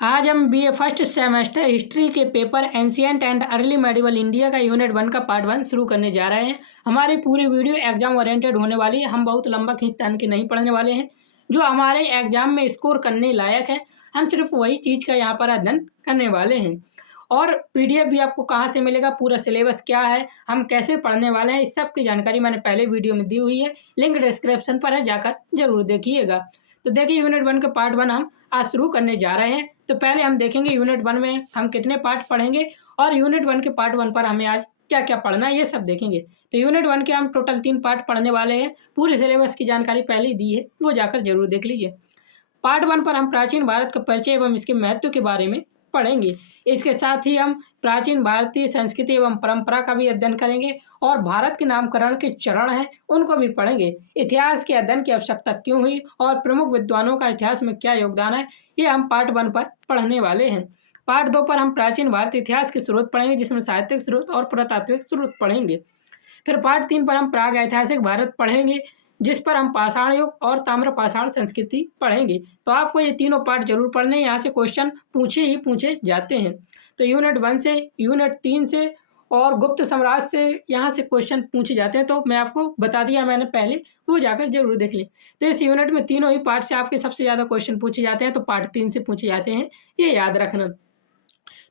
आज हम BA first semester history के paper ancient and early medieval India का यूनिट 1 का पार्ट 1 शुरू करने जा रहे हैं। हमारी पूरी वीडियो एग्जाम ओरिएंटेड होने वाली है। हम बहुत लंबा खींच तान के नहीं पढ़ने वाले हैं। जो हमारे एग्जाम में स्कोर करने लायक है, हम सिर्फ वही चीज़ का यहाँ पर अध्ययन करने वाले हैं। और पीडीएफ भी आपको कहाँ से मिलेगा, पूरा सिलेबस क्या है, हम कैसे पढ़ने वाले हैं, इस सब की जानकारी मैंने पहले वीडियो में दी हुई है। लिंक डिस्क्रिप्शन पर है, जाकर जरूर देखिएगा। तो देखिए, यूनिट 1 का पार्ट 1 हम आज शुरू करने जा रहे हैं। तो पहले हम देखेंगे यूनिट 1 में हम कितने पार्ट पढ़ेंगे और यूनिट 1 के पार्ट 1 पर हमें आज क्या क्या पढ़ना है, ये सब देखेंगे। तो यूनिट 1 के हम टोटल 3 पार्ट पढ़ने वाले हैं। पूरे सिलेबस की जानकारी पहले ही दी है, वो जाकर जरूर देख लीजिए। पार्ट 1 पर हम प्राचीन भारत का परिचय एवं इसके महत्व के बारे में पढ़ेंगे। इसके साथ ही हम प्राचीन भारतीय संस्कृति एवं परंपरा का भी अध्ययन करेंगे और भारत के नामकरण के चरण हैं उनको भी पढ़ेंगे। इतिहास के अध्ययन की आवश्यकता क्यों हुई और प्रमुख विद्वानों का इतिहास में क्या योगदान है, ये हम पार्ट 1 पर पढ़ने वाले हैं। पार्ट 2 पर हम प्राचीन भारतीय इतिहास के स्रोत पढ़ेंगे, जिसमें साहित्यिक स्रोत और पुरातात्विक स्रोत पढ़ेंगे। फिर पार्ट 3 पर हम प्राग ऐतिहासिक भारत पढ़ेंगे, जिस पर हम पाषाण युग और ताम्र पाषाण संस्कृति पढ़ेंगे। तो आपको ये तीनों पार्ट जरूर पढ़ने हैं, यहाँ से क्वेश्चन पूछे जाते हैं। तो यूनिट 1 से, यूनिट 3 से और गुप्त साम्राज्य से यहाँ से क्वेश्चन पूछे जाते हैं। तो मैं आपको बता दिया मैंने पहले, वो जाकर जरूर देख लें। तो इस यूनिट में तीनों ही पार्ट से आपके सबसे ज़्यादा क्वेश्चन पूछे जाते हैं, तो पार्ट 3 से पूछे जाते हैं, ये याद रखना।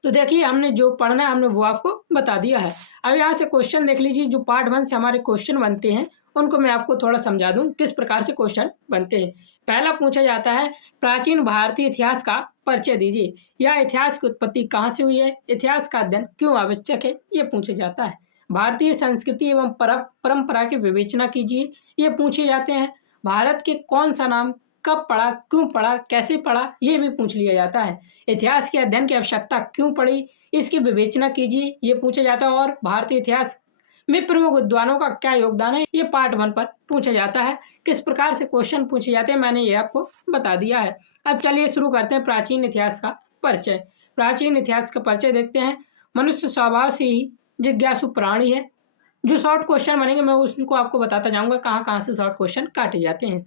तो देखिए, हमने जो पढ़ना है हमने वो आपको बता दिया है। अब यहाँ से क्वेश्चन देख लीजिए। जो पार्ट 1 से हमारे क्वेश्चन बनते हैं उनको मैं आपको थोड़ा समझा दूं किस प्रकार से क्वेश्चन बनते हैं। पहला पूछा जाता है, प्राचीन भारतीय इतिहास का परिचय दीजिए। यह इतिहास की उत्पत्ति कहाँ से हुई है, इतिहास का अध्ययन क्यों आवश्यक है, ये पूछा जाता है। भारतीय संस्कृति एवं परंपरा की विवेचना कीजिए, ये पूछे जाते हैं। भारत के कौन सा नाम कब पढ़ा, क्यों पढ़ा, कैसे पढ़ा, ये भी पूछ लिया जाता है। इतिहास के अध्ययन की आवश्यकता क्यों पड़ी, इसकी विवेचना कीजिए, ये पूछा जाता है। और भारतीय इतिहास में प्रमुख विद्वानों का क्या योगदान है, ये पार्ट 1 पर पूछा जाता है। किस प्रकार से क्वेश्चन पूछे जाते हैं मैंने ये आपको बता दिया है। अब चलिए शुरू करते हैं प्राचीन इतिहास का परिचय। प्राचीन इतिहास का परिचय देखते हैं। मनुष्य स्वभाव से ही जिज्ञासु प्राणी है। जो शॉर्ट क्वेश्चन बनेंगे मैं उसको आपको बताता जाऊंगा कहाँ कहाँ से शॉर्ट क्वेश्चन काटे जाते हैं।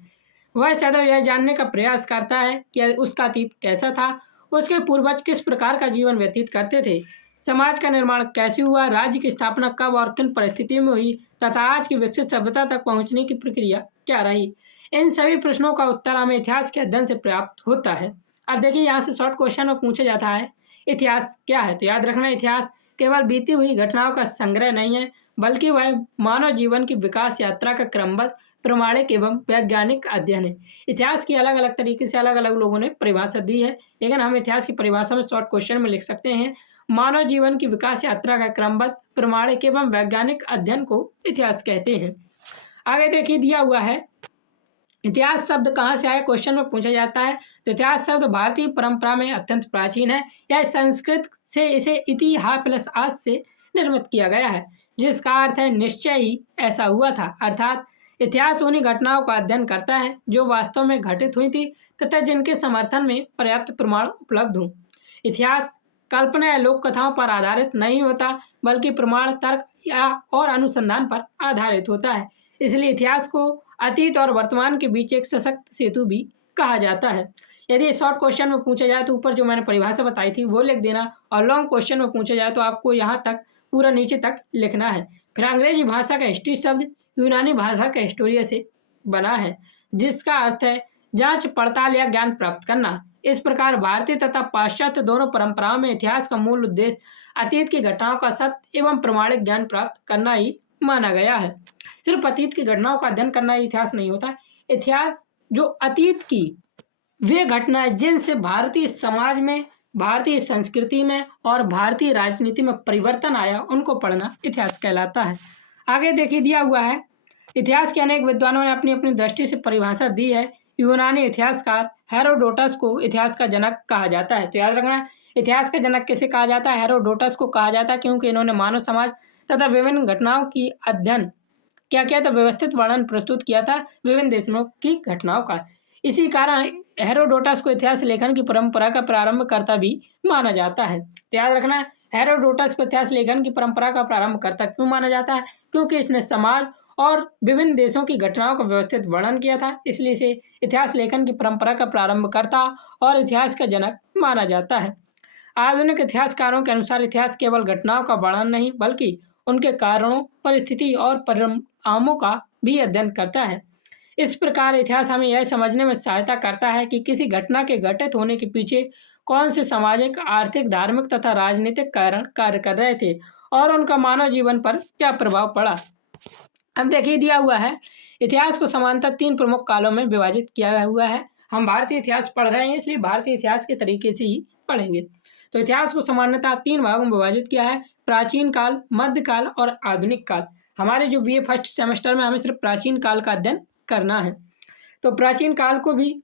वह सदैव यह जानने का प्रयास करता है कि उसका अतीत कैसा था, उसके पूर्वज किस प्रकार का जीवन व्यतीत करते थे, समाज का निर्माण कैसे हुआ, राज्य की स्थापना कब और किन परिस्थितियों में हुई तथा आज की विकसित सभ्यता तक पहुंचने की प्रक्रिया क्या रही। इन सभी प्रश्नों का उत्तर हमें इतिहास के अध्ययन से प्राप्त होता है। अब देखिए, यहाँ से शॉर्ट क्वेश्चन में पूछा जाता है इतिहास क्या है। तो याद रखना, इतिहास केवल बीती हुई घटनाओं का संग्रह नहीं है, बल्कि वह मानव जीवन की विकास यात्रा का क्रमबद्ध प्रमाणिक एवं वैज्ञानिक अध्ययन है। इतिहास की अलग अलग तरीके से अलग अलग लोगों ने परिभाषा दी है, लेकिन हम इतिहास की परिभाषा में शॉर्ट क्वेश्चन में लिख सकते हैं, मानव जीवन की विकास यात्रा का क्रमबद्ध प्रमाणिक एवं वैज्ञानिक अध्ययन को इतिहास कहते हैं। आगे देखिए, दिया हुआ है इतिहास शब्द कहाँ से आया, क्वेश्चन में पूछा जाता है। तो इतिहास शब्द भारतीय परंपरा में अत्यंत प्राचीन है। यह संस्कृत से इसे इतिहास प्लस आज से निर्मित किया गया है, जिसका अर्थ है निश्चय ही ऐसा हुआ था। अर्थात इतिहास उन्हीं घटनाओं का अध्ययन करता है जो वास्तव में घटित हुई थी तथा जिनके समर्थन में पर्याप्त प्रमाण उपलब्ध हों। इतिहास कल्पना या लोक कथाओं पर आधारित नहीं होता, बल्कि प्रमाण, तर्क या और अनुसंधान पर आधारित होता है। इसलिए इतिहास को अतीत और वर्तमान के बीच एक सशक्त सेतु भी कहा जाता है। यदि शॉर्ट क्वेश्चन में पूछा जाए तो ऊपर जो मैंने परिभाषा बताई थी वो लिख देना, और लॉन्ग क्वेश्चन में पूछा जाए तो आपको यहाँ तक पूरा नीचे तक लिखना है। फिर अंग्रेजी भाषा का हिस्ट्री शब्द यूनानी भाषा का हिस्टोरिया से बना है, जिसका अर्थ है जांच पड़ताल या ज्ञान प्राप्त करना। इस प्रकार भारतीय तथा पाश्चात्य दोनों परंपराओं में इतिहास का मूल उद्देश्य अतीत की घटनाओं का सत्य एवं प्रमाणिक ज्ञान प्राप्त करना ही माना गया है। सिर्फ अतीत की घटनाओं का अध्ययन करना ही इतिहास नहीं होता। इतिहास जो अतीत की वे घटनाएं जिनसे भारतीय समाज में, भारतीय संस्कृति में और भारतीय राजनीति में परिवर्तन आया, उनको पढ़ना इतिहास कहलाता है। आगे देखिए, दिया हुआ है इतिहास के अनेक विद्वानों ने अपनी अपनी दृष्टि से परिभाषा दी है। यूनानी इतिहासकार हेरोडोटस को इतिहास का जनक कहा जाता है। तो याद रखना, इतिहास का जनक किसे कहा जाता है, हेरोडोटस को कहा जाता है, क्योंकि इन्होंने मानव समाज तथा विभिन्न घटनाओं की अध्ययन क्या किया था, व्यवस्थित वर्णन प्रस्तुत किया था विभिन्न देशों की घटनाओं का। इसी कारण हेरोडोटस को इतिहास लेखन की परंपरा का प्रारंभकर्ता भी माना जाता है। तो याद रखना, हेरोडोटस को इतिहास लेखन की परंपरा का प्रारंभकर्ता क्यों माना जाता है, क्योंकि इसने समाज और विभिन्न देशों की घटनाओं का व्यवस्थित वर्णन किया था, इसलिए इसे इतिहास लेखन की परंपरा का प्रारंभकर्ता और इतिहास का जनक माना जाता है। आधुनिक इतिहासकारों के अनुसार इतिहास केवल घटनाओं का वर्णन नहीं बल्कि उनके कारणों, परिस्थिति और परिणामों का भी अध्ययन करता है। इस प्रकार इतिहास हमें यह समझने में सहायता करता है कि किसी घटना के घटित होने के पीछे कौन से सामाजिक, आर्थिक, धार्मिक तथा राजनीतिक कारण कार्य कर रहे थे और उनका मानव जीवन पर क्या प्रभाव पड़ा। अब देखिए दिया हुआ है, इतिहास को समानतः 3 प्रमुख कालों में विभाजित किया हुआ है। हम भारतीय इतिहास पढ़ रहे हैं, इसलिए भारतीय इतिहास के तरीके से ही पढ़ेंगे। तो इतिहास को सामान्यतः 3 भागों में विभाजित किया है: प्राचीन काल, मध्यकाल और आधुनिक काल। हमारे जो बीए फर्स्ट सेमेस्टर में हमें सिर्फ प्राचीन काल का अध्ययन करना है। तो प्राचीन काल को भी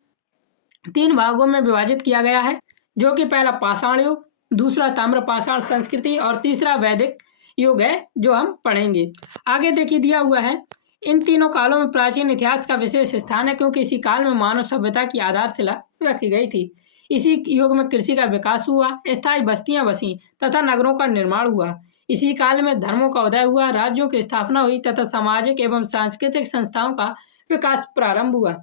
3 भागों में विभाजित किया गया है, जो कि पहला पाषाण युग, दूसरा ताम्र पाषाण संस्कृति और तीसरा वैदिक युग है, जो हम पढ़ेंगे। आगे देखिए दिया हुआ है, इन तीनों कालों में प्राचीन इतिहास का विशेष स्थान है, क्योंकि इसी काल में मानव सभ्यता की आधारशिला रखी गई थी। इसी युग में कृषि का विकास हुआ, स्थायी बस्तियां बसीं तथा नगरों का निर्माण हुआ। इसी काल में धर्मों का उदय हुआ, राज्यों की स्थापना हुई तथा सामाजिक एवं सांस्कृतिक संस्थाओं का विकास प्रारंभ हुआ।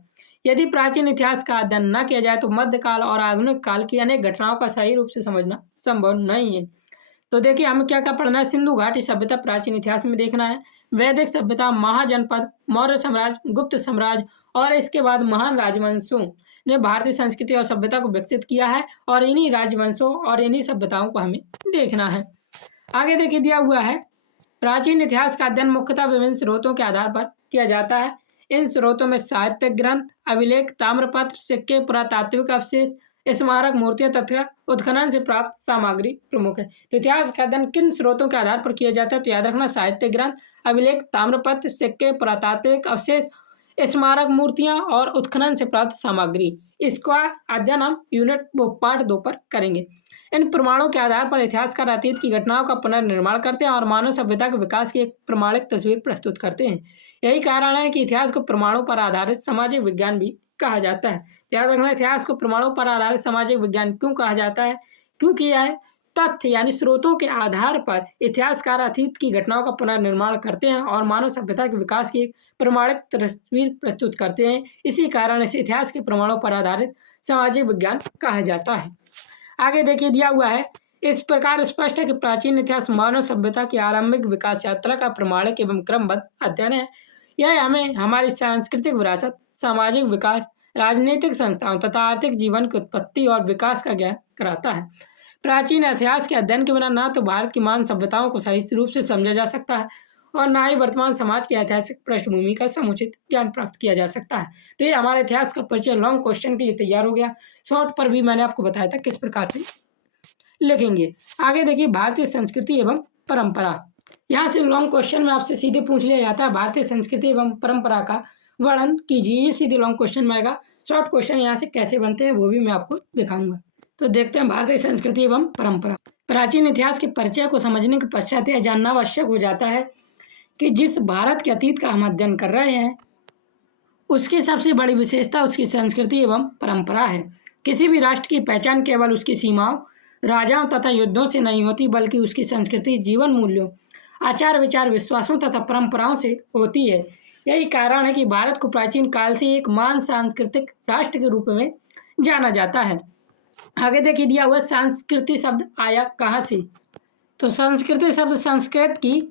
यदि प्राचीन इतिहास का अध्ययन न किया जाए तो मध्यकाल और आधुनिक काल की अनेक घटनाओं का सही रूप से समझना संभव नहीं है। तो देखिए हमें क्या क्या पढ़ना है। सिंधु घाटी सभ्यता प्राचीन इतिहास में देखना है, वैदिक सभ्यता, महाजनपद, मौर्य साम्राज्य, गुप्त साम्राज्य और इसके बाद महान राजवंशों ने भारतीय संस्कृति और सभ्यता को विकसित किया है और इन्हीं राजवंशों और इन्हीं सभ्यताओं को हमें देखना है। आगे देखिए दिया हुआ है, प्राचीन इतिहास का अध्ययन मुख्यतः विभिन्न स्रोतों के आधार पर किया जाता है। इन स्रोतों में साहित्यिक ग्रंथ, अभिलेख, ताम्रपत्र, सिक्के, पुरातात्विक अवशेष, स्मारक मूर्तियां तथा उत्खनन से प्राप्त सामग्री प्रमुख है। तो इतिहास का अध्ययन किन स्रोतों के आधार पर किया जाता है, तो याद रखना साहित्यिक ग्रंथ, अभिलेख, ताम्रपत्र, सिक्के, पुरातात्विक अवशेष, स्मारक मूर्तियां और उत्खनन से प्राप्त सामग्री। इसका अध्ययन हम यूनिट पार्ट 2 पर करेंगे। इन प्रमाणों के आधार पर इतिहासकार अतीत की घटनाओं का पुनर्निर्माण करते हैं और मानव सभ्यता के विकास की एक प्रमाणिक तस्वीर प्रस्तुत करते हैं। यही कारण है कि इतिहास को प्रमाणों पर आधारित सामाजिक विज्ञान भी कहा जाता है। याद रखना, इतिहास को प्रमाणों पर आधारित सामाजिक विज्ञान क्यों कहा जाता है, क्योंकि यह तथ्य यानी स्रोतों के आधार पर इतिहासकार अतीत की घटनाओं का पुनर्निर्माण करते हैं और मानव सभ्यता के विकास की एक प्रमाणिक तस्वीर प्रस्तुत करते हैं। इसी कारण इसे इतिहास के प्रमाणों पर आधारित सामाजिक विज्ञान कहा जाता है। आगे देखिए दिया हुआ है, इस प्रकार स्पष्ट है कि प्राचीन इतिहास मानव सभ्यता की आरंभिक विकास यात्रा का प्रमाणिक एवं क्रमबद्ध अध्ययन है। यह हमें हमारी सांस्कृतिक विरासत, सामाजिक विकास, राजनीतिक संस्थाओं तथा आर्थिक जीवन की उत्पत्ति और विकास का ज्ञान कराता है। प्राचीन इतिहास के अध्ययन के बिना न तो भारत की महान सभ्यताओं को सही रूप से समझा जा सकता है और न ही वर्तमान समाज की ऐतिहासिक पृष्ठभूमि का समुचित ज्ञान प्राप्त किया जा सकता है। तो ये हमारे इतिहास का परिचय लॉन्ग क्वेश्चन के लिए तैयार हो गया। शॉर्ट पर भी मैंने आपको बताया था किस प्रकार से लिखेंगे। आगे देखिए, भारतीय संस्कृति एवं परंपरा। यहाँ से लॉन्ग क्वेश्चन में आपसे सीधे पूछ लिया जाता है, भारतीय संस्कृति एवं परंपरा का वर्णन कीजिए। ये सीधे लॉन्ग क्वेश्चन में आएगा। शॉर्ट क्वेश्चन यहाँ से कैसे बनते हैं वो भी मैं आपको दिखाऊंगा। तो देखते हैं भारतीय संस्कृति एवं परंपरा। प्राचीन इतिहास के परिचय को समझने के पश्चात यह जानना आवश्यक हो जाता है कि जिस भारत के अतीत का हम अध्ययन कर रहे हैं उसकी सबसे बड़ी विशेषता उसकी संस्कृति एवं परंपरा है। किसी भी राष्ट्र की पहचान केवल उसकी सीमाओं, राजाओं तथा युद्धों से नहीं होती बल्कि उसकी संस्कृति, जीवन मूल्यों, आचार विचार, विश्वासों तथा परंपराओं से होती है। यही कारण है कि भारत को प्राचीन काल से एक महान सांस्कृतिक राष्ट्र के रूप में जाना जाता है। आगे देखिए दिया हुआ, संस्कृति शब्द आया कहाँ से, तो संस्कृति शब्द संस्कृत की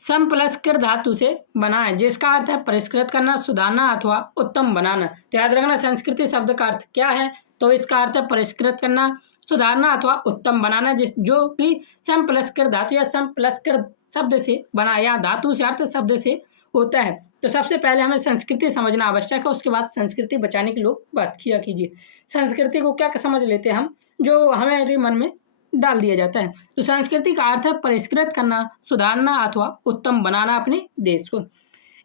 सम प्लस कृत धातु से बना है, जिसका अर्थ है परिष्कृत करना, सुधारना अथवा उत्तम बनाना। तो याद रखना, संस्कृति शब्द का अर्थ क्या है, तो इसका अर्थ है परिष्कृत करना, सुधारना अथवा उत्तम बनाना, जो कि सम प्लस कृत धातु या सम प्लस कृत शब्द से बना, या धातु से अर्थ शब्द से होता है। तो सबसे पहले हमें संस्कृति समझना आवश्यक है, उसके बाद संस्कृति बचाने की लोग बात किया कीजिए। संस्कृति को क्या समझ लेते हैं हम, जो हमारे मन में डाल दिया जाता है। तो संस्कृति का अर्थ है परिष्कृत करना, सुधारना अथवा उत्तम बनाना अपने देश को।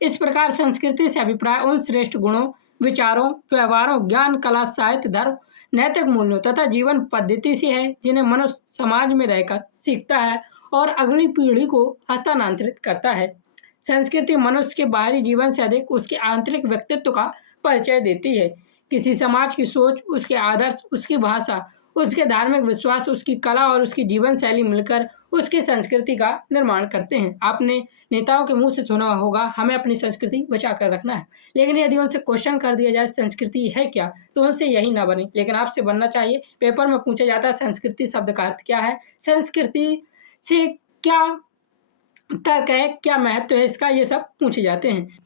इस प्रकार संस्कृति से अभिप्राय उन श्रेष्ठ गुणों, विचारों, व्यवहारों, ज्ञान, कला, साहित्य, धर्म, नैतिक मूल्यों तथा जीवन पद्धति से है जिन्हें मनुष्य समाज में रहकर सीखता है और अगली पीढ़ी को हस्तांतरित करता है। संस्कृति मनुष्य के बाहरी जीवन से अधिक उसके आंतरिक व्यक्तित्व का परिचय देती है। किसी समाज की सोच, उसके आदर्श, उसकी भाषा, उसके धार्मिक विश्वास, उसकी कला और उसकी जीवन शैली मिलकर उसकी संस्कृति का निर्माण करते हैं। आपने नेताओं के मुँह से सुना होगा, हमें अपनी संस्कृति बचा कर रखना है। लेकिन यदि उनसे क्वेश्चन कर दिया जाए संस्कृति है क्या? तो उनसे यही ना बने, लेकिन आपसे बनना चाहिए। पेपर में पूछा जाता है संस्कृति शब्द का अर्थ क्या है? संस्कृति से क्या तर्क है, क्या महत्व है इसका, ये सब पूछे जाते हैं।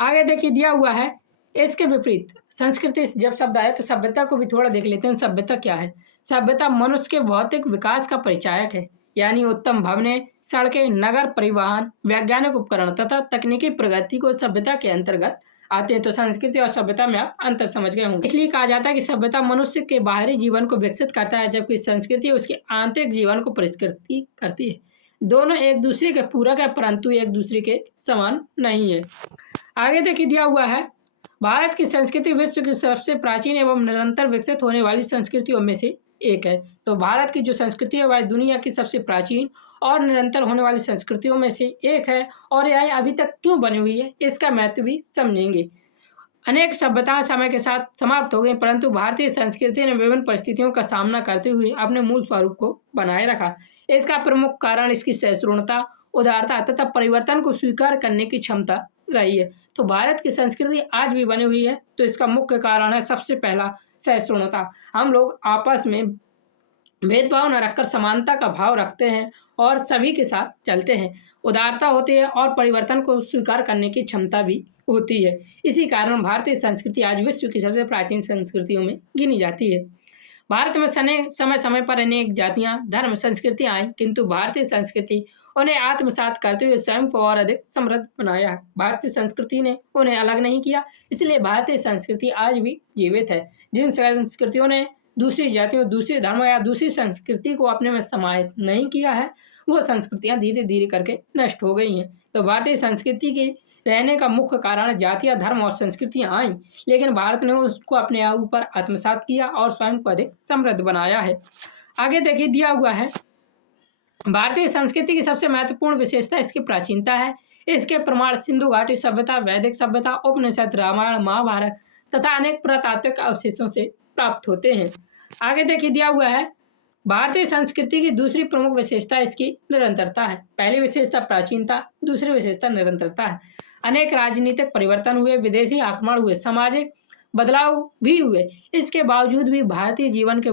आगे देखिए दिया हुआ है, इसके विपरीत संस्कृति जब शब्द आए तो सभ्यता को भी थोड़ा देख लेते हैं। सभ्यता क्या है? सभ्यता मनुष्य के भौतिक विकास का परिचायक है, यानी उत्तम भवनें, सड़कें, नगर परिवहन, वैज्ञानिक उपकरण तथा तकनीकी प्रगति को सभ्यता के अंतर्गत आते हैं। तो संस्कृति और सभ्यता में आप अंतर समझ गए होंगे। इसलिए कहा जाता है कि सभ्यता मनुष्य के बाहरी जीवन को विकसित करता है, जबकि संस्कृति उसके आंतरिक जीवन को परिष्कृति करती है। दोनों एक दूसरे के पूरक है, परंतु एक दूसरे के समान नहीं है। आगे देखिए दिया हुआ है, भारत की संस्कृति विश्व की सबसे प्राचीन एवं निरंतर विकसित होने वाली संस्कृतियों में से एक है। तो भारत की जो संस्कृति है वह दुनिया की सबसे प्राचीन और निरंतर होने वाली संस्कृतियों में से एक है, और यह अभी तक क्यों बनी हुई है इसका महत्व भी समझेंगे। अनेक सभ्यताएं समय के साथ समाप्त हो गई, परंतु भारतीय संस्कृति ने विभिन्न परिस्थितियों का सामना करते हुए अपने मूल स्वरूप को बनाए रखा। इसका प्रमुख कारण इसकी सहिष्णुता, उदारता तथा परिवर्तन को स्वीकार करने की क्षमता रही है। तो भारत की संस्कृति आज भी बनी हुई है, तो इसका मुख्य कारण है सबसे पहला सहिष्णुता। हम लोग आपस में भेदभाव न रखकर समानता का भाव रखते हैं और सभी के साथ चलते हैं। उदारता होती है और परिवर्तन को स्वीकार करने की क्षमता भी होती है। इसी कारण भारतीय संस्कृति आज विश्व की सबसे प्राचीन संस्कृतियों में गिनी जाती है। भारत में समय समय पर अनेक जातियां, धर्म, संस्कृतियां आई, किंतु भारतीय संस्कृति उन्हें आत्मसात करते हुए स्वयं को और अधिक समृद्ध बनाया। भारतीय संस्कृति ने उन्हें अलग नहीं किया, इसलिए भारतीय संस्कृति आज भी जीवित है। जिन संस्कृतियों ने दूसरी जातियों, दूसरे धर्म या दूसरी संस्कृति को अपने में समाहित नहीं किया है, वो संस्कृतियां धीरे धीरे करके नष्ट हो गई हैं। तो भारतीय संस्कृति के रहने का मुख्य कारण जातियां, धर्म और संस्कृतियां आईं, लेकिन भारत ने उसको अपने ऊपर आत्मसात किया और स्वयं को अधिक समृद्ध बनाया है। आगे देखिए दिया हुआ है, भारतीय संस्कृति की सबसे महत्वपूर्ण विशेषता इसकी प्राचीनता है। इसके प्रमाण सिंधु घाटी सभ्यता, वैदिक सभ्यता, उपनिषद, रामायण, महाभारत तथा अनेक पुरातात्विक अवशेषों से प्राप्त होते हैं। आगे देखिए दिया हुआ है, भारतीय संस्कृति की दूसरी प्रमुख विशेषता इसकी निरंतरता है। पहली विशेषता प्राचीनता, दूसरी विशेषता निरंतरता है। अनेक राजनीतिक परिवर्तन हुए, विदेशी आक्रमण हुए, सामाजिक बदलाव भी हुए, इसके बावजूद भी भारतीय जीवन के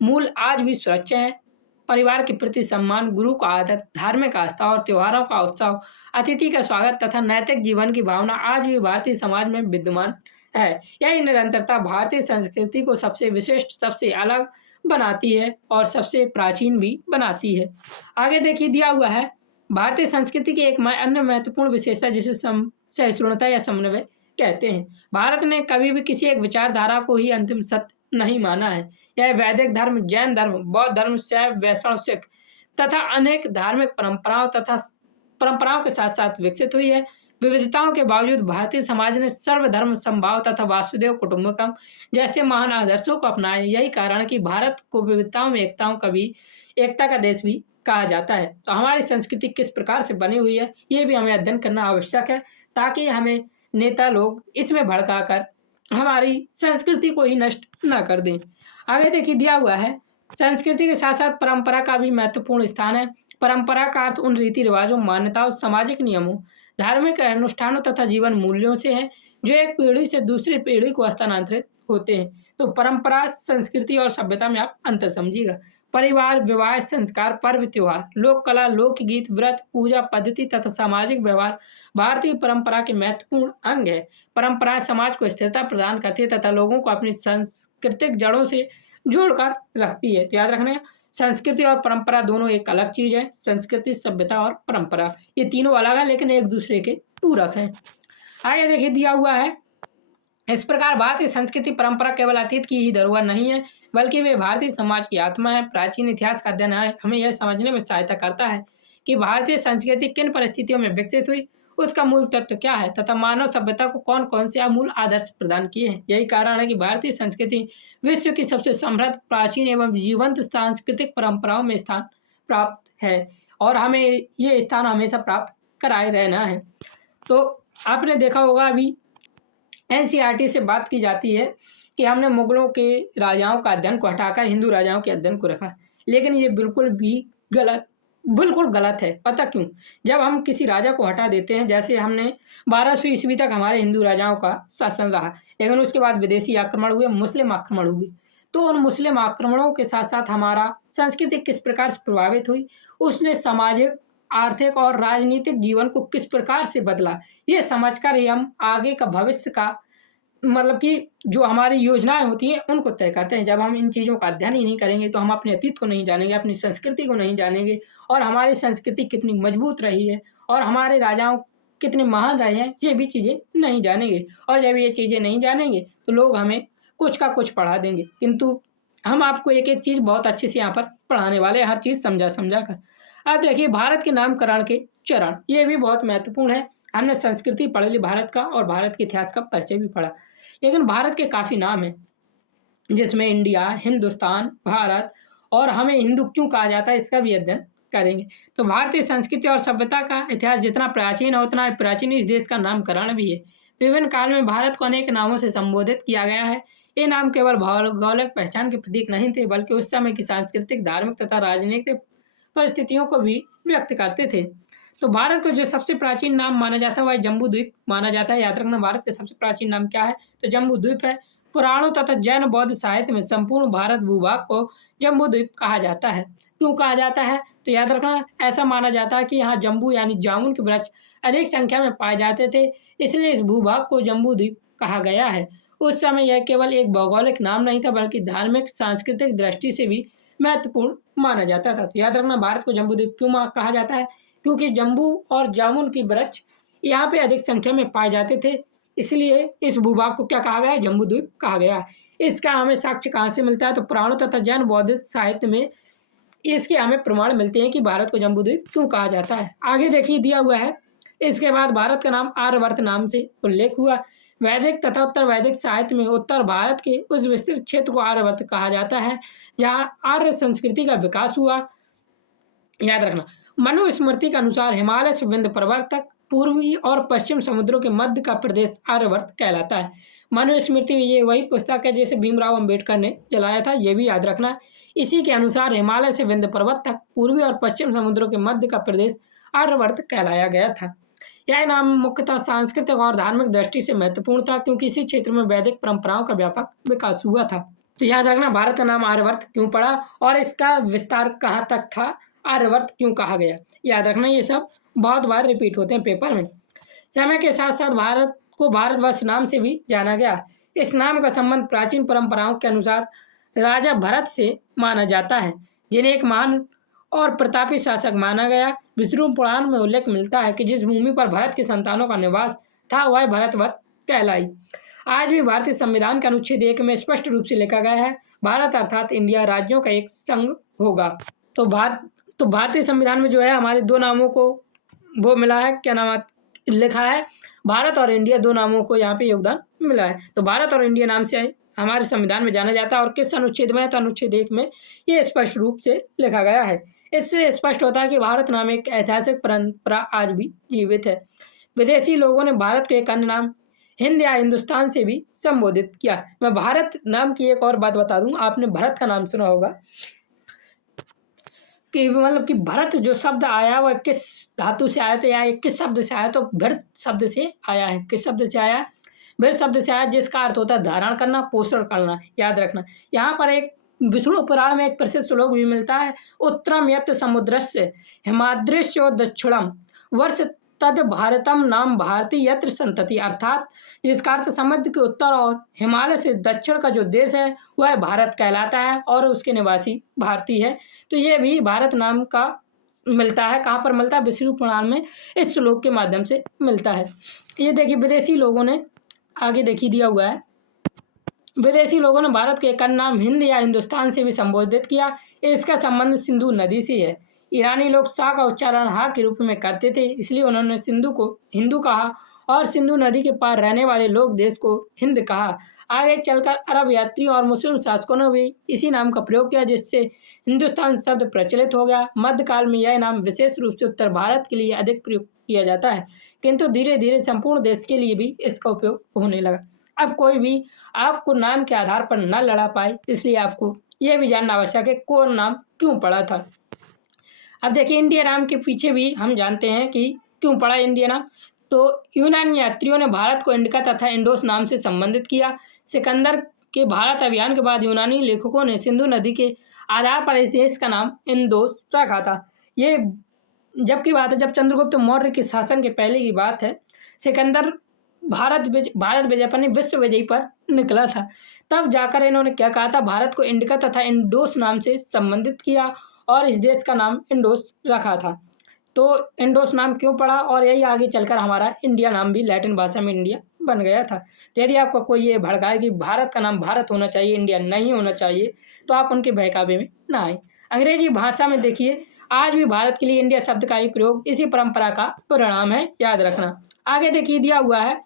मूल आज भी सुरक्षित हैं। परिवार के प्रति सम्मान, गुरु का आदर, धार्मिक आस्था और त्योहारों का उत्सव, अतिथि का स्वागत तथा नैतिक जीवन की भावना आज भी भारतीय समाज में विद्यमान है। यही निरंतरता भारतीय संस्कृति को सबसे विशिष्ट, सबसे अलग बनाती है और सबसे प्राचीन भी बनाती है। आगे देखिए दिया हुआ है, भारतीय संस्कृति की एक अन्य महत्वपूर्ण विशेषता जिसे सहिष्णुता या समन्वय कहते हैं। भारत ने कभी भी किसी एक विचारधारा को ही अंतिम सत्य नहीं माना है। यह वैदिक धर्म, जैन धर्म, बौद्ध धर्म, शैव, वैष्णव, सिख तथा अनेक धार्मिक परंपराओं के साथ साथ विकसित हुई है। विविधताओं के बावजूद भारतीय समाज ने सर्वधर्म समभाव तथा वासुदेव कुटुंबकम जैसे महान आदर्शों को अपनाया। यही कारण है कि भारत को विविधताओं में एकता का देश भी कहा जाता है। तो हमारी संस्कृति किस प्रकार से बनी हुई है, ये भी हमें अध्ययन करना आवश्यक है, ताकि हमें नेता लोग इसमें भड़काकर हमारी संस्कृति को ही नष्ट न कर दें। आगे देखिए दिया हुआ है, संस्कृति के साथ साथ परंपरा का भी महत्वपूर्ण स्थान है। परंपरा का अर्थ उन रीति रिवाजों, मान्यताओं, सामाजिक नियमों, धार्मिक अनुष्ठानों तथा जीवन मूल्यों से है जो एक पीढ़ी से दूसरी पीढ़ी को हस्तांतरित होते हैं। तो परंपरा, संस्कृति और सभ्यता में आप अंतर समझिएगा। परिवार, विवाह, संस्कार, पर्व, त्योहार, लोक कला, लोकगीत, व्रत, पूजा पद्धति तथा सामाजिक व्यवहार भारतीय परंपरा के महत्वपूर्ण अंग है। परंपराएं समाज को स्थिरता प्रदान करती है तथा लोगों को अपनी सांस्कृतिक जड़ों से जोड़कर रखती है। तो याद रखना, संस्कृति और परंपरा दोनों एक अलग चीज है। संस्कृति, सभ्यता और परंपरा ये तीनों अलग है, लेकिन एक दूसरे के पूरक हैं। आगे देखिए दिया हुआ है, इस प्रकार भारतीय संस्कृति परंपरा केवल अतीत की ही धरोहर नहीं है, बल्कि वे भारतीय समाज की आत्मा है। प्राचीन इतिहास का अध्ययन हमें यह समझने में सहायता करता है कि भारतीय संस्कृति किन परिस्थितियों में विकसित हुई, उसका मूल तत्व क्या है तथा मानव सभ्यता को कौन कौन से अमूल आदर्श प्रदान किए हैं। यही कारण है कि भारतीय संस्कृति विश्व की सबसे समृद्ध, प्राचीन एवं जीवंत सांस्कृतिक परंपराओं में स्थान प्राप्त है, और हमें ये स्थान हमेशा प्राप्त कराए रहना है। तो आपने देखा होगा, अभी एनसीईआरटी से बात की जाती है कि हमने मुगलों के राजाओं का अध्ययन को हटाकर हिंदू राजाओं के अध्ययन को रखा, लेकिन ये बिल्कुल भी गलत बिल्कुल गलत है। पता क्यों? जब हम किसी राजा को हटा देते हैं, जैसे हमने 1200 ईस्वी तक हमारे हिंदू राजाओं का शासन रहा, लेकिन उसके बाद विदेशी आक्रमण हुए, मुस्लिम आक्रमण हुए। तो उन मुस्लिम आक्रमणों के साथ-साथ हमारा संस्कृति किस प्रकार से प्रभावित हुई, उसने सामाजिक, आर्थिक और राजनीतिक जीवन को किस प्रकार से बदला, ये समझकर ही हम आगे का भविष्य का मतलब कि जो हमारी योजनाएँ होती हैं, उनको तय करते हैं। जब हम इन चीज़ों का अध्ययन ही नहीं करेंगे, तो हम अपने अतीत को नहीं जानेंगे, अपनी संस्कृति को नहीं जानेंगे और हमारी संस्कृति कितनी मजबूत रही है और हमारे राजाओं कितने महान रहे हैं, ये भी चीज़ें नहीं जानेंगे। और जब ये चीज़ें नहीं जानेंगे, तो लोग हमें कुछ का कुछ पढ़ा देंगे। किंतु हम आपको एक-एक चीज़ बहुत अच्छे से यहाँ पर पढ़ाने वाले हैं, हर चीज़ समझा-समझा कर। अब देखिए भारत के नामकरण के चरण, ये भी बहुत महत्वपूर्ण है। हमने संस्कृति पढ़ ली भारत का और भारत के इतिहास का परिचय भी पढ़ा। लेकिन भारत के काफ़ी नाम हैं, जिसमें इंडिया, हिंदुस्तान, भारत और हमें हिंदू क्यों कहा जाता है, इसका भी अध्ययन करेंगे। तो भारतीय संस्कृति और सभ्यता का इतिहास जितना प्राचीन है, उतना ही प्राचीन इस देश का नामकरण भी है। विभिन्न काल में भारत को अनेक नामों से संबोधित किया गया है। ये नाम केवल भौगोलिक पहचान के प्रतीक नहीं थे, बल्कि उस समय की सांस्कृतिक, धार्मिक तथा राजनीतिक परिस्थितियों को भी व्यक्त करते थे। तो भारत को जो सबसे प्राचीन नाम माना जाता है, वह जम्बूद्वीप माना जाता है। याद रखना भारत का सबसे प्राचीन नाम क्या है? तो जम्बूद्वीप है। पुराणों तथा जैन बौद्ध साहित्य में संपूर्ण भारत भूभाग को जम्बूद्वीप कहा जाता है। क्यों कहा जाता है? तो याद रखना ऐसा माना जाता है कि यहाँ जम्बू यानी जामुन के वृक्ष अधिक संख्या में पाए जाते थे, इसलिए इस भूभाग को जम्बूद्वीप कहा गया है। उस समय यह केवल एक भौगोलिक नाम नहीं था, बल्कि धार्मिक, सांस्कृतिक दृष्टि से भी महत्वपूर्ण माना जाता था। तो याद रखना भारत को जम्बूद्वीप क्यों कहा जाता है? क्योंकि जम्बू और जामुन की वृक्ष यहाँ पे अधिक संख्या में पाए जाते थे, इसलिए इस भूभाग को क्या कहा गया है? जम्बूद्वीप कहा गया है। इसका हमें साक्ष्य कहाँ से मिलता है? तो पुराणों तथा जैन बौद्ध साहित्य में इसके हमें प्रमाण मिलते हैं कि भारत को जम्बूद्वीप क्यों कहा जाता है। आगे देखिए दिया हुआ है, इसके बाद भारत का नाम आर्यवर्त नाम से उल्लेख हुआ। वैदिक तथा उत्तर वैदिक साहित्य में उत्तर भारत के उस विस्तृत क्षेत्र को आर्यवर्त कहा जाता है, जहाँ आर्य संस्कृति का विकास हुआ। याद रखना मनुस्मृति के अनुसार हिमालय से विंध्य पर्वत तक पूर्वी और पश्चिम समुद्रों के मध्य का प्रदेश आर्यवर्त कहलाता है। मनुस्मृति ये वही पुस्तक है जिसे भीमराव अंबेडकर ने जलाया था, ये भी याद रखना। इसी के अनुसार हिमालय से विंध्य पर्वत तक पूर्वी और पश्चिम समुद्रों के मध्य का प्रदेश आर्यवर्त कहलाया गया था। यह नाम मुख्यतः सांस्कृतिक और धार्मिक दृष्टि से महत्वपूर्ण था, क्योंकि इसी क्षेत्र में वैदिक परंपराओं का व्यापक विकास हुआ था। तो याद रखना भारत का नाम आर्यवर्त क्यों पड़ा और इसका विस्तार कहाँ तक था, आर्यवर्त क्यों कहा गया। याद रखना ये सब बहुत बार रिपीट होते हैं पेपर में। समय के साथ साथ भारत को भारतवर्ष नाम से भी जाना गया। इस नाम का संबंध प्राचीन परंपराओं के अनुसार राजा भरत से माना जाता है, जिन्हें एक महान और प्रतापी शासक माना गया। विष्णु पुराण में उल्लेख मिलता है कि जिस भूमि पर भरत के संतानों का निवास था, वह भरतवर्ष कहलाई। आज भी भारतीय संविधान के अनुच्छेद 1 में स्पष्ट रूप से लिखा गया है, भारत अर्थात इंडिया राज्यों का एक संघ होगा। तो भारतीय संविधान में जो है हमारे दो नामों को वो मिला है, क्या नाम लिखा है? भारत और इंडिया, दो नामों को यहाँ पे योगदान मिला है। तो भारत और इंडिया नाम से हमारे संविधान में जाना जाता है। और किस अनुच्छेद में है? तो अनुच्छेद 1 में ये स्पष्ट रूप से लिखा गया है। इससे स्पष्ट होता है कि भारत नाम एक ऐतिहासिक परंपरा आज भी जीवित है। विदेशी लोगों ने भारत को एक अन्य नाम हिंद या हिंदुस्तान से भी संबोधित किया। मैं भारत नाम की एक और बात बता दूं, आपने भरत का नाम सुना होगा कि मतलब कि भरत जो शब्द आया वह किस धातु से आया, तो या किस शब्द से आया? तो भृत शब्द से आया है। किस शब्द से आया? भृत शब्द से आया, जिसका अर्थ होता है धारण करना, पोषण करना। याद रखना यहाँ पर एक विष्णु पुराण में एक प्रसिद्ध श्लोक भी मिलता है, उत्तरम यत् समुद्रस्य हिमाद्रिश्यो दक्षिणम वर्ष तद भारतम नाम भारती यत्र संतति। अर्थात जिसका अर्थ समुद्र के उत्तर और हिमालय से दक्षिण का जो देश है वह भारत कहलाता है और उसके निवासी भारतीय है। तो ये भी भारत नाम का मिलता है। कहाँ पर मिलता है? विष्णु पुराण में इस श्लोक के माध्यम से मिलता है। ये देखिए विदेशी लोगों ने आगे देखिए दिया हुआ है, विदेशी लोगों ने भारत के एक अन्य नाम हिंद या हिंदुस्तान से भी संबोधित किया। इसका संबंध सिंधु नदी से है। ईरानी लोग सा का उच्चारण हा के रूप में करते थे, इसलिए उन्होंने सिंधु को हिंदू कहा और सिंधु नदी के पार रहने वाले लोग देश को हिंद कहा। आगे चलकर अरब यात्री और मुस्लिम शासकों ने भी इसी नाम का प्रयोग किया, जिससे हिंदुस्तान शब्द प्रचलित हो गया। मध्यकाल में यह नाम विशेष रूप से उत्तर भारत के लिए अधिक प्रयोग किया जाता है, किंतु धीरे धीरे संपूर्ण देश के लिए भी इसका उपयोग होने लगा। अब कोई भी आपको नाम के आधार पर न लड़ा पाए, इसलिए आपको यह भी जानना आवश्यक है कौन नाम क्यों पड़ा था। अब देखिए इंडिया नाम के पीछे भी हम जानते हैं कि क्यों पड़ा इंडिया नाम। तो यूनानी यात्रियों ने भारत को इंडिका तथा इंडोस नाम से संबंधित किया। सिकंदर के भारत अभियान के बाद यूनानी लेखकों ने सिंधु नदी के आधार पर इस देश का नाम इंडोस रखा था। ये जब की बात है, जब चंद्रगुप्त मौर्य के शासन के पहले की बात है। सिकंदर भारत विजय पर नहीं, विश्व विजय पर निकला था। तब जाकर इन्होंने क्या कहा था, भारत को इंडिका तथा इंडोस नाम से संबंधित किया और इस देश का नाम इंडोस रखा था। तो इंडोस नाम क्यों पड़ा और यही आगे चलकर हमारा इंडिया नाम भी लैटिन भाषा में इंडिया बन गया था। तो यदि आपको कोई ये भड़काए कि भारत का नाम भारत होना चाहिए, इंडिया नहीं होना चाहिए, तो आप उनके बहकावे में ना आए। अंग्रेजी भाषा में देखिए आज भी भारत के लिए इंडिया शब्द का ही प्रयोग इसी परंपरा का परिणाम है, याद रखना। आगे देखिए दिया हुआ है,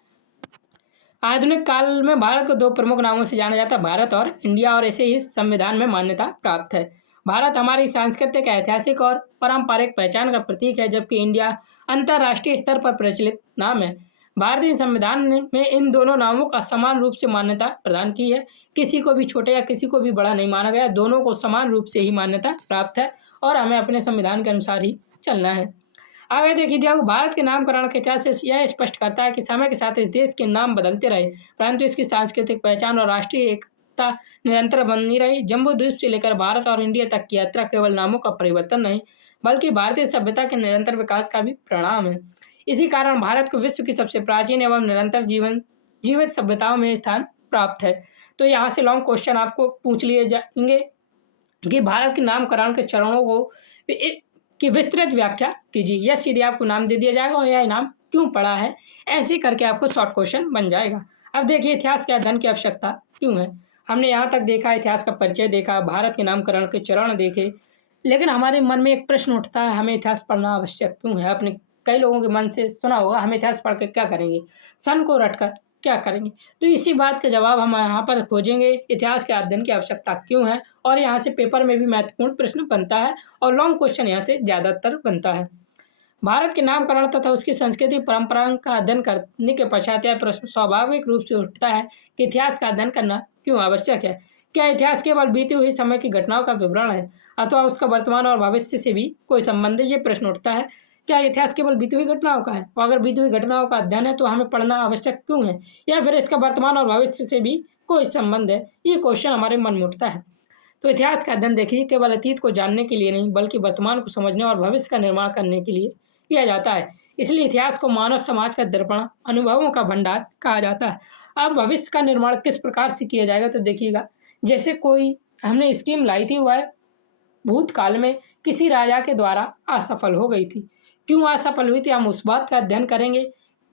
आधुनिक काल में भारत को दो प्रमुख नामों से जाना जाता है, भारत और इंडिया, और इसे ही संविधान में मान्यता प्राप्त है। भारत हमारी सांस्कृतिक, ऐतिहासिक और पारंपरिक पहचान का प्रतीक है, जबकि इंडिया अंतर्राष्ट्रीय स्तर पर प्रचलित नाम है। भारतीय संविधान में इन दोनों नामों का समान रूप से मान्यता प्रदान की है। किसी को भी छोटे या किसी को भी बड़ा नहीं माना गया, दोनों को समान रूप से ही मान्यता प्राप्त है और हमें अपने संविधान के अनुसार ही चलना है। आगे देखिए दिया हुआ, भारत के नामकरण के इतिहास से यह स्पष्ट करता है कि समय के साथ इस देश के नाम बदलते रहे, परंतु इसकी सांस्कृतिक पहचान और राष्ट्रीय एकता निरंतर बनी रही। जम्बू द्वीप से लेकर भारत और इंडिया तक की यात्रा केवल नामों का परिवर्तन नहीं, बल्कि भारतीय सभ्यता के निरंतर विकास का भी परिणाम है। इसी कारण भारत को विश्व की सबसे प्राचीन एवं निरंतर जीवित सभ्यताओं में स्थान प्राप्त है। तो यहाँ से लॉन्ग क्वेश्चन आपको पूछ लिए जाएंगे कि भारत के नामकरण के चरणों को की विस्तृत व्याख्या कीजिए, या सीधे आपको नाम दे दिया जाएगा और यह नाम क्यों पड़ा है, ऐसे करके आपको शॉर्ट क्वेश्चन बन जाएगा। अब देखिए इतिहास के अध्ययन की आवश्यकता क्यों है। हमने यहाँ तक देखा, इतिहास का परिचय देखा, भारत के नामकरण के चरण देखे, लेकिन हमारे मन में एक प्रश्न उठता है, हमें इतिहास पढ़ना आवश्यक क्यों है। अपने कई लोगों के मन से सुना होगा, हम इतिहास पढ़ कर क्या करेंगे, सन को रटकर क्या करेंगे। तो इसी बात का जवाब हम यहाँ पर खोजेंगे, इतिहास के अध्ययन की आवश्यकता क्यों है, और यहाँ से पेपर में भी महत्वपूर्ण प्रश्न बनता है और लॉन्ग क्वेश्चन यहाँ से ज़्यादातर बनता है। भारत के नामकरण तथा उसकी संस्कृति परंपरा का अध्ययन करने के पश्चात यह प्रश्न स्वाभाविक रूप से उठता है कि इतिहास का अध्ययन करना क्यों आवश्यक है। क्या इतिहास केवल बीते हुए समय की घटनाओं का विवरण है अथवा उसका वर्तमान और भविष्य से भी कोई संबंध है। ये प्रश्न उठता है, क्या इतिहास केवल बीती हुई घटनाओं का है, और अगर बीती हुई घटनाओं का अध्ययन है तो हमें पढ़ना आवश्यक क्यों है, या फिर इसका वर्तमान और भविष्य से भी कोई संबंध है। ये क्वेश्चन हमारे मन में उठता है। तो इतिहास का अध्ययन देखिए केवल अतीत को जानने के लिए नहीं, बल्कि वर्तमान को समझने और भविष्य का निर्माण करने के लिए किया जाता है। इसलिए इतिहास को मानव समाज का दर्पण, अनुभवों का भंडार कहा जाता है। अब भविष्य का निर्माण किस प्रकार से किया जाएगा, तो देखिएगा, जैसे कोई हमने स्कीम लाई थी, वह भूतकाल में किसी राजा के द्वारा असफल हो गई थी। क्यों असफल हुई थी, हम उस बात का अध्ययन करेंगे।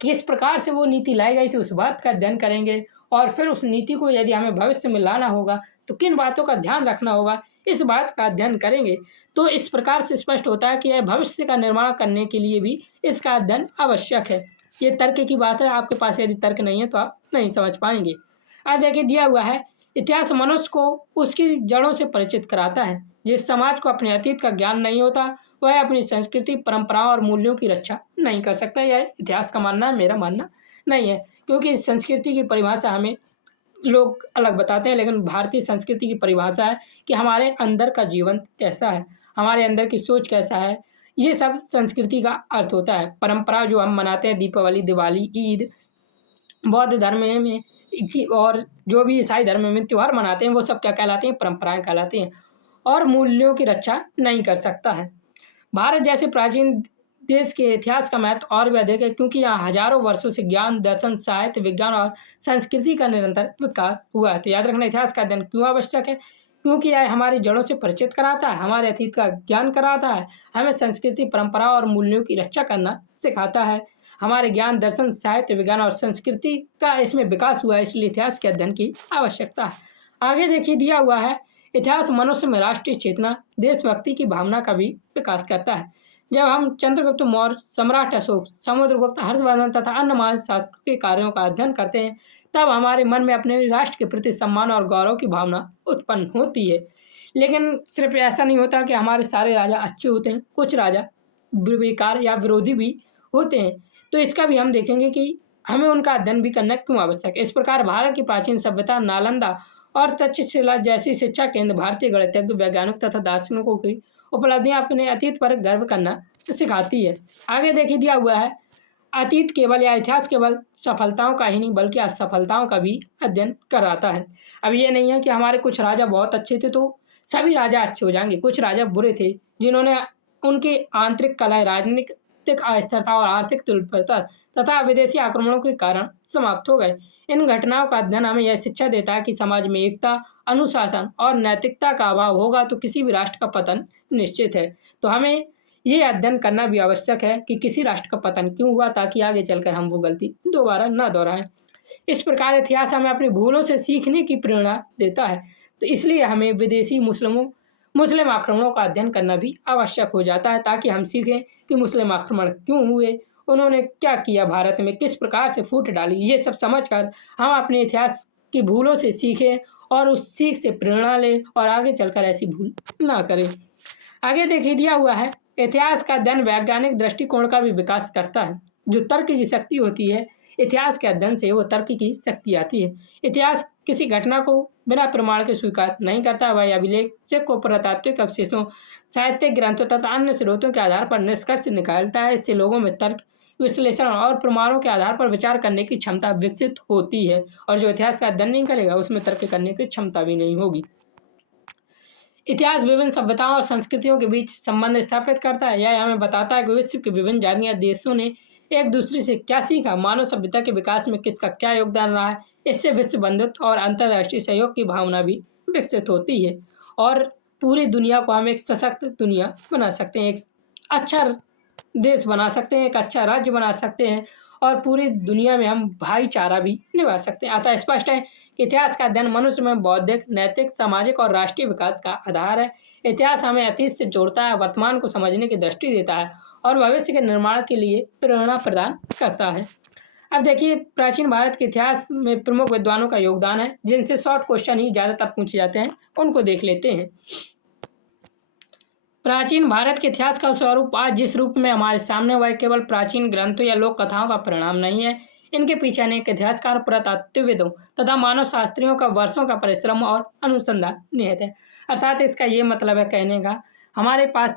किस प्रकार से वो नीति लाई गई थी, उस बात का अध्ययन करेंगे। और फिर उस नीति को यदि हमें भविष्य में लाना होगा तो किन बातों का ध्यान रखना होगा, इस बात का अध्ययन करेंगे। तो इस प्रकार से स्पष्ट होता है कि यह भविष्य का निर्माण करने के लिए भी इसका अध्ययन आवश्यक है। ये तर्क की बात है, आपके पास यदि तर्क नहीं है तो आप नहीं समझ पाएंगे। आज देखिए दिया हुआ है, इतिहास मनुष्य को उसकी जड़ों से परिचित कराता है। जिस समाज को अपने अतीत का ज्ञान नहीं होता, वह अपनी संस्कृति, परंपराओं और मूल्यों की रक्षा नहीं कर सकता। यह इतिहास का मानना है, मेरा मानना नहीं है, क्योंकि संस्कृति की परिभाषा हमें लोग अलग बताते हैं, लेकिन भारतीय संस्कृति की परिभाषा है कि हमारे अंदर का जीवन कैसा है, हमारे अंदर की सोच कैसा है, ये सब संस्कृति का अर्थ होता है। परंपरा जो हम मनाते हैं, दीपावली, दिवाली, ईद, बौद्ध धर्म में और जो भी ईसाई धर्म में त्यौहार मनाते हैं, वो सब क्या कहलाते हैं, परंपराएं कहलाती हैं, और मूल्यों की रक्षा नहीं कर सकता है। भारत जैसे प्राचीन देश के इतिहास का महत्व और भी अधिक है, क्योंकि यहाँ हजारों वर्षों से ज्ञान, दर्शन, साहित्य, विज्ञान और संस्कृति का निरंतर विकास हुआ है। तो याद रखना, इतिहास का अध्ययन क्यों आवश्यक है, क्योंकि यह हमारी जड़ों से परिचित कराता है, हमारे अतीत का ज्ञान कराता है, हमें संस्कृति, परंपरा और मूल्यों की रक्षा करना सिखाता है। हमारे ज्ञान, दर्शन, साहित्य, विज्ञान और संस्कृति का इसमें विकास हुआ है, इसलिए इतिहास के अध्ययन की आवश्यकता है। आगे देखिए दिया हुआ है, इतिहास मनुष्य में राष्ट्रीय चेतना, देशभक्ति की भावना का भी विकास करता है। जब हम चंद्रगुप्त मौर्य, सम्राट अशोक, समुद्रगुप्त, हर्षवर्धन तथा अन्य महान शासकों के कार्यों का अध्ययन करते हैं, तब हमारे मन में अपने राष्ट्र के प्रति सम्मान और गौरव की भावना उत्पन्न होती है। लेकिन सिर्फ ऐसा नहीं होता कि हमारे सारे राजा अच्छे होते हैं, कुछ राजा बेकार या विरोधी भी होते हैं। तो इसका भी हम देखेंगे कि हमें उनका अध्ययन भी करना क्यों आवश्यक है। इस प्रकार भारत की प्राचीन सभ्यता, नालंदा और तक्षशिला जैसी शिक्षा केंद्र भारतीय गणितज्ञ, वैज्ञानिक तथा दार्शनिकों की उपलब्धियां अपने अतीत पर गर्व करना सिखाती है। आगे देखिए दिया हुआ है, अतीत केवल या इतिहास केवल सफलताओं का ही नहीं बल्कि असफलताओं का भी अध्ययन कराता है। अब ये नहीं है कि हमारे कुछ राजा बहुत अच्छे थे तो सभी राजा अच्छे हो जाएंगे, कुछ राजा बुरे थे जिन्होंने उनकी आंतरिक कलह, राजनीतिक अस्थिरता और आर्थिक दुर्बलता तथा विदेशी आक्रमणों के कारण समाप्त हो गए। इन घटनाओं का अध्ययन हमें यह शिक्षा देता है कि समाज में एकता, अनुशासन और नैतिकता का अभाव होगा तो किसी भी राष्ट्र का पतन निश्चित है। तो हमें ये अध्ययन करना भी आवश्यक है कि किसी राष्ट्र का पतन क्यों हुआ, ताकि आगे चलकर हम वो गलती दोबारा न दोहराएं। इस प्रकार इतिहास हमें अपनी भूलों से सीखने की प्रेरणा देता है। तो इसलिए हमें विदेशी मुस्लिम आक्रमणों का अध्ययन करना भी आवश्यक हो जाता है, ताकि हम सीखें कि मुस्लिम आक्रमण क्यों हुए, उन्होंने क्या किया, भारत में किस प्रकार से फूट डाली। ये सब समझकर हम अपने इतिहास की भूलों से सीखें और उस सीख से प्रेरणा लें और आगे चलकर ऐसी भूल ना करें। आगे देखिए दिया हुआ है, इतिहास का अध्ययन वैज्ञानिक दृष्टिकोण का भी विकास करता है। जो तर्क की शक्ति होती है, इतिहास के अध्ययन से वो तर्क की शक्ति आती है। इतिहास किसी घटना को बिना प्रमाण के स्वीकार नहीं करता, वह अभिलेख को पुरातात्विक अवशेषों, साहित्यिक ग्रंथों तथा अन्य स्रोतों के आधार पर निष्कर्ष निकालता है। इससे लोगों में तर्क, विश्लेषण और प्रमाणों के आधार पर विचार करने की क्षमता विकसित होती है, और जो इतिहास का अध्ययन नहीं करेगा उसमें तर्क करने की क्षमता भी नहीं होगी। इतिहास विभिन्न सभ्यताओं और संस्कृतियों के बीच संबंध स्थापित करता है। यह हमें बताता है कि विश्व की विभिन्न जातियां, देशों ने एक दूसरे से क्या सीखा, मानव सभ्यता के विकास में किसका क्या योगदान रहा है। इससे विश्व बंधुत्व और अंतर्राष्ट्रीय सहयोग की भावना भी विकसित होती है और पूरी दुनिया को हम एक सशक्त दुनिया बना सकते हैं, एक अच्छा देश बना सकते हैं, एक अच्छा राज्य बना सकते हैं और पूरी दुनिया में हम भाईचारा भी निभा सकते हैं। अतः स्पष्ट है कि इतिहास का अध्ययन मनुष्य में बौद्धिक, नैतिक, सामाजिक और राष्ट्रीय विकास का आधार है। इतिहास हमें अतीत से जोड़ता है, वर्तमान को समझने की दृष्टि देता है और भविष्य के निर्माण के लिए प्रेरणा प्रदान करता है। अब देखिए, प्राचीन भारत के इतिहास में प्रमुख विद्वानों का योगदान है, जिनसे शॉर्ट क्वेश्चन ही ज़्यादातर पूछे जाते हैं, उनको देख लेते हैं। प्राचीन भारत के इतिहास का स्वरूप आज जिस रूप में हमारे सामने, वह केवल प्राचीन ग्रंथों या लोक कथाओं का परिणाम नहीं है। इनके पीछे अनेक इतिहासकार, पुरातत्वविदों तथा मानव शास्त्रियों का वर्षों का परिश्रम और अनुसंधान निहित है। अर्थात इसका ये मतलब है कहने का, हमारे पास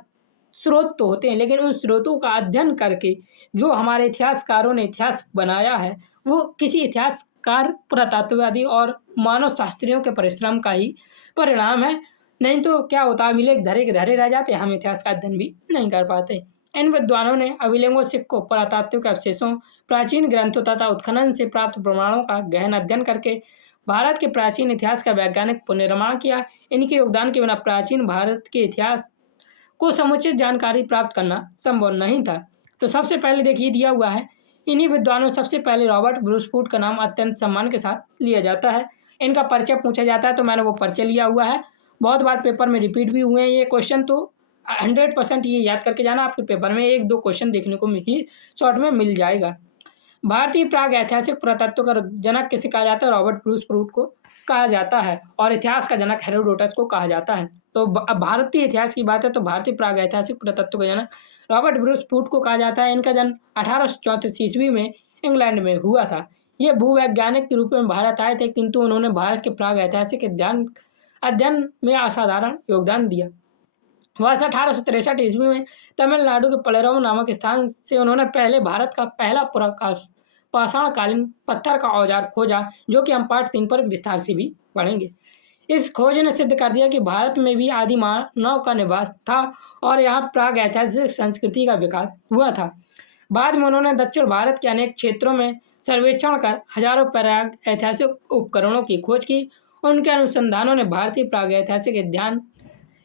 स्रोत तो होते हैं, लेकिन उन स्रोतों का अध्ययन करके जो हमारे इतिहासकारों ने इतिहास बनाया है, वो किसी इतिहासकार, पुरातत्ववादी और मानव शास्त्रियों के परिश्रम का ही परिणाम है। नहीं तो क्या होता, अभिलेख धरे के धरे रह जाते, हम इतिहास का अध्ययन भी नहीं कर पाते। इन विद्वानों ने अभिलेखों, सिक्कों, पुरातात्विक अवशेषों, प्राचीन ग्रंथों तथा उत्खनन से प्राप्त प्रमाणों का गहन अध्ययन करके भारत के प्राचीन इतिहास का वैज्ञानिक पुनर्निर्माण किया। इनके योगदान के बिना प्राचीन भारत के इतिहास को समुचित जानकारी प्राप्त करना संभव नहीं था। तो सबसे पहले देखिए दिया हुआ है, इन्हीं विद्वानों सबसे पहले रॉबर्ट ब्रूस फूट का नाम अत्यंत सम्मान के साथ लिया जाता है। इनका परिचय पूछा जाता है तो मैंने वो परिचय लिया हुआ है, बहुत बार पेपर में रिपीट भी हुए हैं ये क्वेश्चन, तो 100% ये याद करके जाना, आपके पेपर में 1-2 क्वेश्चन देखने को ही शॉर्ट में मिल जाएगा। भारतीय प्राग ऐतिहासिक पुरातत्व का जनक किसे कहा जाता है? रॉबर्ट ब्रूस फूट को कहा जाता है और इतिहास का जनक हेरोडोटस को कहा जाता है। तो अब भारतीय इतिहास की बात है तो भारतीय प्राग ऐतिहासिक पुरातत्व का जनक रॉबर्ट ब्रूस फूट को कहा जाता है। इनका जन्म 1834 ईस्वी में इंग्लैंड में हुआ था। ये भूवैज्ञानिक के रूप में भारत आए थे, किंतु उन्होंने भारत के प्राग ऐतिहासिक अध्ययन में असाधारण योगदान दिया। वर्ष 1863 ईस्वी में तमिलनाडु के पलरव नामक स्थान से उन्होंने पहले भारत का पहला पाषाणकालीन पत्थर का औजार खोजा, जो कि हम पार्ट 3 पर विस्तार से भी पढ़ेंगे। इस खोज ने सिद्ध कर दिया कि भारत में भी आदि मानव का निवास था और यहाँ प्राग ऐतिहासिक संस्कृति का विकास हुआ था। बाद में उन्होंने दक्षिण भारत के अनेक क्षेत्रों में सर्वेक्षण कर हजारों प्राग ऐतिहासिक उपकरणों की खोज की। उनके अनुसंधानों ने भारतीय प्राग ऐतिहासिक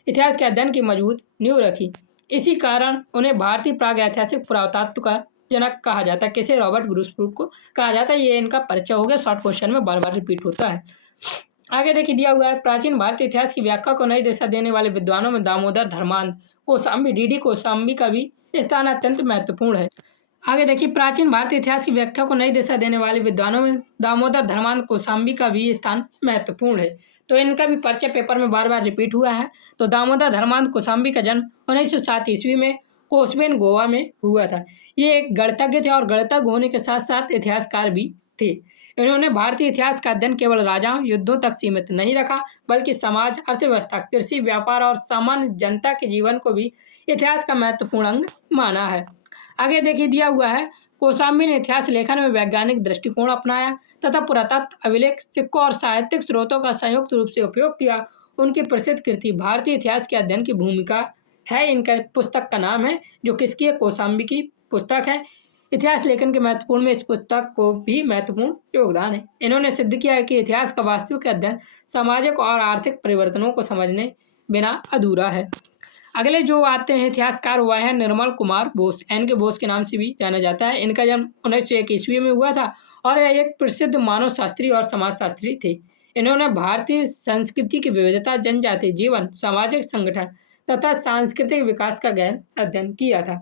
इतिहास के अध्ययन की मजबूत नींव रखी। इसी कारण उन्हें भारतीय प्राग ऐतिहासिक पुरातत्व का जनक कहा जाता है। किसे? रॉबर्ट ब्रूस फूट को कहा जाता है। ये इनका परिचय हो गया, शॉर्ट क्वेश्चन में बार बार रिपीट होता है। आगे देखिए दिया हुआ है, प्राचीन भारतीय इतिहास की व्याख्या को नई दिशा देने वाले विद्वानों में दामोदर धर्मांध, कोशाम्बी, डी.डी. कोशाम्बी का भी स्थान अत्यंत महत्वपूर्ण है। आगे देखिए, प्राचीन भारतीय इतिहास की व्याख्या को नई दिशा देने वाले विद्वानों में दामोदर धर्मांध, कोशाम्बी का भी स्थान महत्वपूर्ण है। तो इनका भी परिचय पेपर में बार बार रिपीट हुआ है। तो दामोदर धर्मांध कोशाम्बी का जन्म 1907 ईस्वी में कोसबेन, गोवा में हुआ था। ये एक गणितज्ञ थे और गणितज्ञ होने के साथ साथ इतिहासकार भी थे। इन्होंने भारतीय इतिहास का अध्ययन केवल राजाओं, युद्धों तक सीमित नहीं रखा, बल्कि समाज, अर्थव्यवस्था, कृषि, व्यापार और सामान्य जनता के जीवन को भी इतिहास का महत्वपूर्ण अंग माना है। आगे देखिए दिया हुआ है, कौशाम्बी ने इतिहास लेखन में वैज्ञानिक दृष्टिकोण अपनाया तथा पुरातत्व, अभिलेख, सिक्कों और साहित्यिक स्रोतों का संयुक्त रूप से उपयोग किया। उनकी प्रसिद्ध कृति भारतीय इतिहास के अध्ययन की भूमिका है। इनका पुस्तक का नाम है, जो किसकी है, कौशाम्बी की पुस्तक है। इतिहास लेखन के महत्वपूर्ण में इस पुस्तक को भी महत्वपूर्ण योगदान है। इन्होंने सिद्ध किया है कि इतिहास का वास्तविक अध्ययन सामाजिक और आर्थिक परिवर्तनों को समझने बिना अधूरा है। अगले जो आते हैं इतिहासकार, वह है निर्मल कुमार बोस। एन के बोस के नाम से भी जाना जाता है। इनका जन्म 1901 ईस्वी में हुआ था और यह एक प्रसिद्ध मानव शास्त्री और समाजशास्त्री थे। इन्होंने भारतीय संस्कृति की विविधता, जनजातीय जीवन, सामाजिक संगठन तथा सांस्कृतिक विकास का गहन अध्ययन किया था।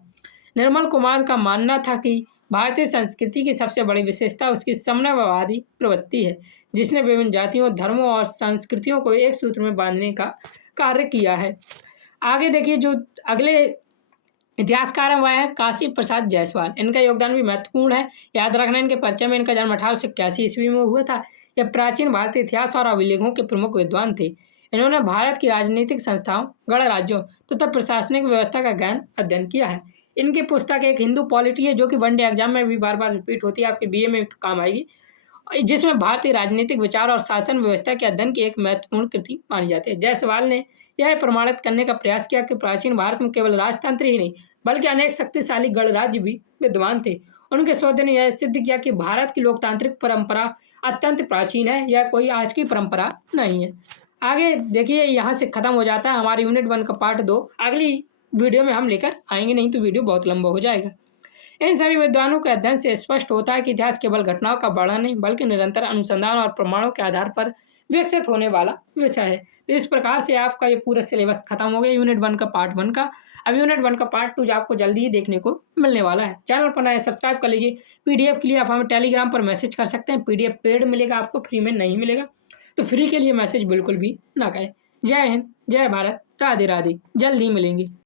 निर्मल कुमार का मानना था कि भारतीय संस्कृति की सबसे बड़ी विशेषता उसकी समन्वयवादी प्रवृत्ति है, जिसने विभिन्न जातियों, धर्मों और संस्कृतियों को एक सूत्र में बांधने का कार्य किया है। आगे देखिए जो अगले इतिहासकार हैं वह है काशी प्रसाद जायसवाल। इनका योगदान भी महत्वपूर्ण है। याद रखना इनके परिचय में, इनका जन्म 1881 ईस्वी में हुआ था। यह प्राचीन भारतीय इतिहास और अभिलेखों के प्रमुख विद्वान थे। इन्होंने भारत की राजनीतिक संस्थाओं, गणराज्यों तथा प्रशासनिक व्यवस्था का गहन अध्ययन किया है। इनकी पुस्तक एक हिंदू पॉलिटी है, जो कि वनडे एग्जाम में भी बार बार रिपीट होती है, आपके बीए में काम आएगी, जिसमें भारतीय राजनीतिक विचार और शासन व्यवस्था के अध्ययन की एक महत्वपूर्ण कृति मानी जाती है। जायसवाल ने यह प्रमाणित करने का प्रयास किया कि प्राचीन भारत में केवल राजतंत्र ही नहीं, बल्कि अनेक शक्तिशाली गणराज्य भी विद्यमान थे। उनके शोध ने यह सिद्ध किया कि भारत की लोकतांत्रिक परंपरा अत्यंत प्राचीन है, यह कोई आज की परंपरा नहीं है। आगे देखिए, यहाँ से खत्म हो जाता है हमारे यूनिट 1 का पार्ट 2। अगली वीडियो में हम लेकर आएंगे, नहीं तो वीडियो बहुत लंबा हो जाएगा। इन सभी विद्वानों के अध्ययन से स्पष्ट होता है कि इतिहास केवल घटनाओं का वर्णन नहीं, बल्कि निरंतर अनुसंधान और प्रमाणों के आधार पर विकसित होने वाला विषय है। तो इस प्रकार से आपका ये पूरा सिलेबस खत्म हो गया यूनिट 1 का पार्ट 1 का। अब यूनिट 1 का पार्ट 2 आपको जल्दी ही देखने को मिलने वाला है। चैनल पर नए सब्सक्राइब कर लीजिए। पीडीएफ के लिए आप हमें टेलीग्राम पर मैसेज कर सकते हैं। पीडीएफ पेड मिलेगा, आपको फ्री में नहीं मिलेगा, तो फ्री के लिए मैसेज बिल्कुल भी ना करें। जय हिंद, जय भारत, राधे राधे। जल्द ही मिलेंगे।